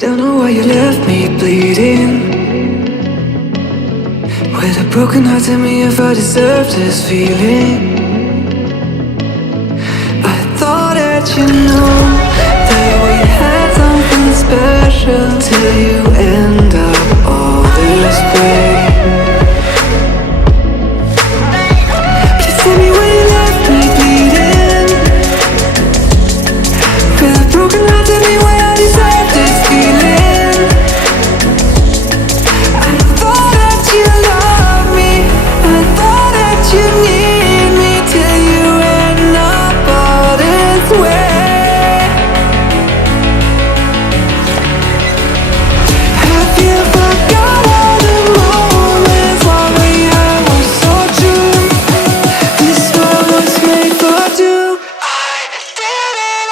Don't know why you left me bleeding. With a broken heart, tell me if I deserve this feeling. I thought that you know that we had something special till you end up all this way. Please tell me why you left me bleeding. With a broken heart, tell me why I deserve this feeling. I thought that you loved me, I thought that you need me till you end up all this way. Have you forgot all the moments while we had was so true? This world was made for two. I did it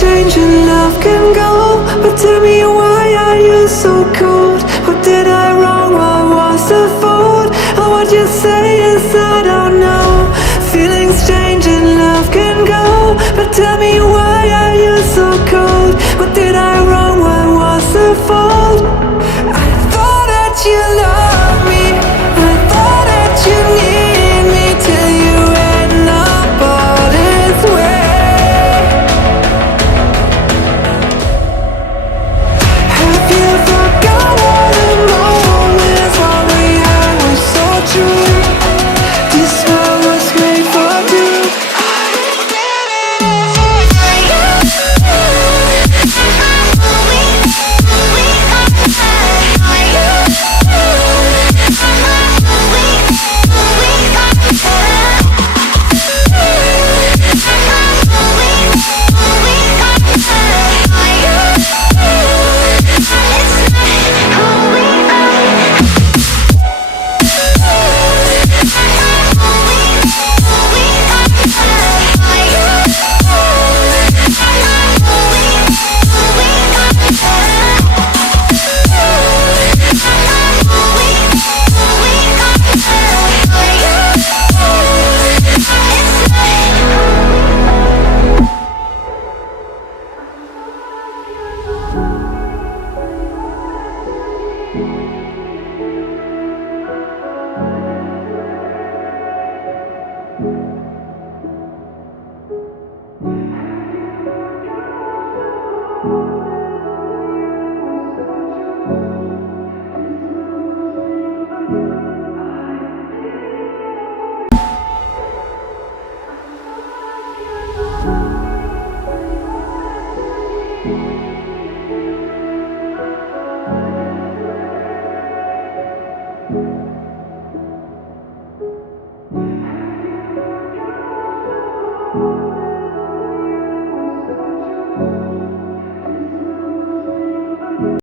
change and love can go, but tell me why are you so cold?